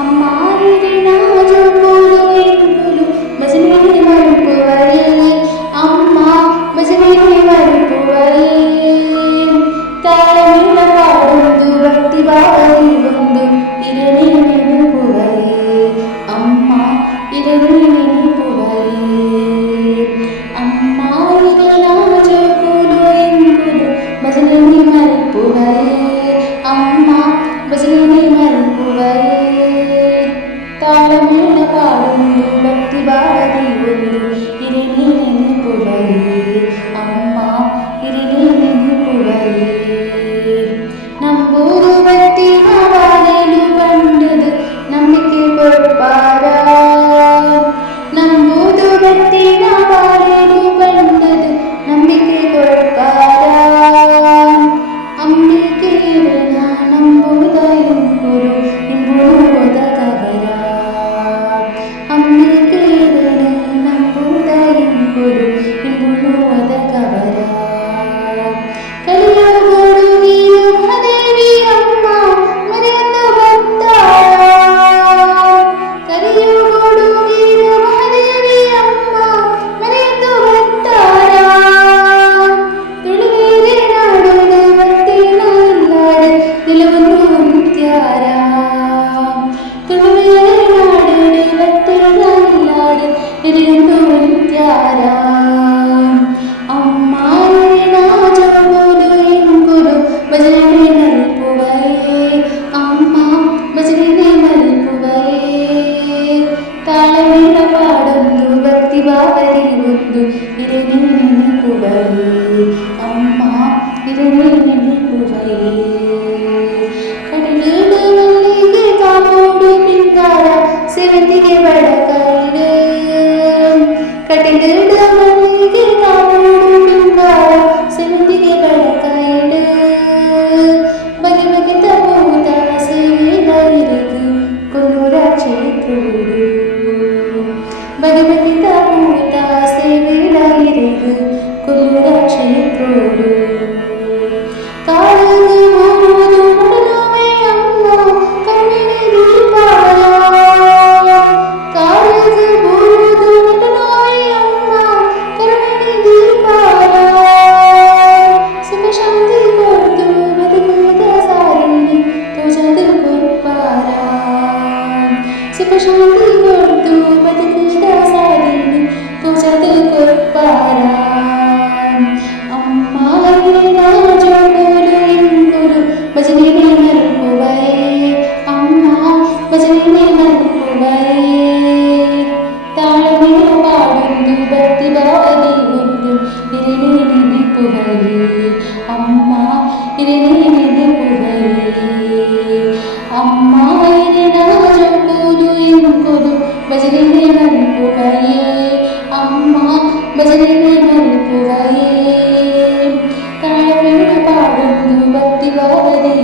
ಅಮ್ಮ ಹಿರಿನ ಜೋಗುಲು ಎಂಬುಲು ಭಜನೆ ಮರುಪುವರೇ ಅಮ್ಮ ಭಜನೆ ಮರುಪುವರೇ ತಾಳಮೇಳ ಪಾಡೊಂದು ಭಕ್ತಿ ಭಾವದಿ ಒಂದು ಇರಲಿ ನೆನಪುವರೇ ಅಮ್ಮ ಇರಲಿ ನೆನಪುವರೇ ಅಮ್ಮ ಹಿರಿನ ಜೋಗುಲು ಎಂಬುಲು ಭಜನೆ ಮರುಪುವರೇ ಅಮ್ಮ ಭಜನೆ ಮರುಪುವರೇ ತಾಳಮೇಳ ಪಾಡೊಂದು ಭಕ್ತಿ ಭಾವದಿ ಒಂದು ಇರಲಿ ನೆನಪುವರೇ ಅಮ್ಮ ಇರಲಿ ನೆನಪುವರೇ ನಂಬೂದು ಭಕ್ತಿನ ಬಾಳೆಲು ಬಂಡದು ನಂಬಿಕೆ ಕೊಡ್ಪಾರ ನಂಬೂದು ಭಕ್ತಿನ ಬಾಳೆಲು ಬಂಡದು ನಂಬಿಕೆ ಕೊಡ್ಪಾರ ಅಂಬಿಕೆಯರನ ನಂಬುವುದ ಎಂಬುರು ಎಂಬುರು ಒದಗವರ ಅಂಬಿಕೆಯರನ ನಂಬುವುದ ಎಂಬುರು ಎಂಬುರು ಒದಗವರ ಕಲಿಯುಗೋಡು ನೀನು ಮಹಾದೇವಿ ಅಮ್ಮ ಮರೆಯೊಂದು ಭಕ್ತಾರ ಕಲಿಯುಗೋಡು ನೀನು ಮಹಾದೇವಿ ಅಮ್ಮ ಮರೆಯೊಂದು ಭಕ್ತಾರ ತುಳುವೇರೆ ನಾಡೋಡು ಭಕ್ತಿನ ಇಲ್ಲಾಡೆ ನಿಲವೊಂದು ನಿತ್ಯಾರ ತುಳುವೇರೆ ನಾಡೋಡು ಭಕ್ತಿನ ಇಲ್ಲಾಡೆ ನಿಲವೊಂದು ನಿತ್ಯಾರ ಅಮ್ಮ ಹಿರಿನ ಜೋಗುಲು ಎಂಬುಲು ಭಜನೆ ಮರುಪುವರೇ ಅಮ್ಮ ಭಜನೆ ಮರುಪುವರೇ ತಾಳಮೇಳ ಪಾಡೊಂದು ಭಕ್ತಿ ಭಾವದಿ ಒಂದು ಇರಲಿ ನೆನಪುವರೇ ಅಮ್ಮ ಇರಲಿ ನೆನಪುವರೇ ಕಡಿಲಿಡು ಮಲ್ಲಿಗೆ ಕಾಮೋಡು ಪಿಂಗಾರ ಸೇವಂತಿಗೆ ಬಡಕೈಡು ಕಟಿಲಿಡು ಮಲ್ಲಿಗೆ ಕಾಮೋಡು ಪಿಂಗಾರ ಸೇವಂತಿಗೆ ಬಡಕೈಡು ಬಗೆ ಬಗೆತ ಭೂತ ಸೇವೆದ ಇರುದು ಕೊಲ್ಲೂರ ಕ್ಷೇತ್ರೋಡು ಬಗೆ ಬಗೆತ ಭೂತ ಸೇವೆದ ಇರುದು ಕೊಲ್ಲೂರ ಕ್ಷೇತ್ರೋಡು ಕಾಳಗ ಬರುವುದು ನಡುವೆ ಅಮ್ಮ ಕಣ್ಣಿಗೆ ದೀಪಾರ ಕಾಳಗ ಬರುವುದು ನಡುವೆ ಅಮ್ಮ ಕಣ್ಣಿಗೆ ದೀಪಾರ ಸುಖ ಶಾಂತಿ ಕೊಟ್ಟು ಬದುಕುವುದ ಸಾರಿಣಿ ತೋಜದು ಕೊಟ್ಪಾರ ಸುಖ ಶಾಂತಿ ಕೊಟ್ಟು ಬದುಕುವುದ ಸಾರಿಣಿ ತೋಜದು ಕೊಟ್ಪಾರ ಅಮ್ಮ ಹಿರಿನ ಜೋಗುಲು ಎಂಬುಲು ಭಜನೆ ಮರುಪುವರೇ ಅಮ್ಮ ಭಜನೆ ಮರುಪುವರೇ ತಾಳಮೇಳ ಪಾಡೊಂದು ಭಕ್ತಿ ಭಾವದಿ ಒಂದು ಇರಲಿ ನೆನಪುವರೇ ಅಮ್ಮ ಇರಲಿ ನೆನಪುವರೇ ಅಮ್ಮ ಹಿರಿನ ಜೋಗುಲು ಎಂಬುಲು ಭಜನೆ ಮರುಪುವರೇ ಅಮ್ಮ ಭಜನೆ ಮರುಪುವರೇ ತಾಳಮೇಳ ಪಾಡೊಂದು ಭಕ್ತಿ ಭಾವದಿ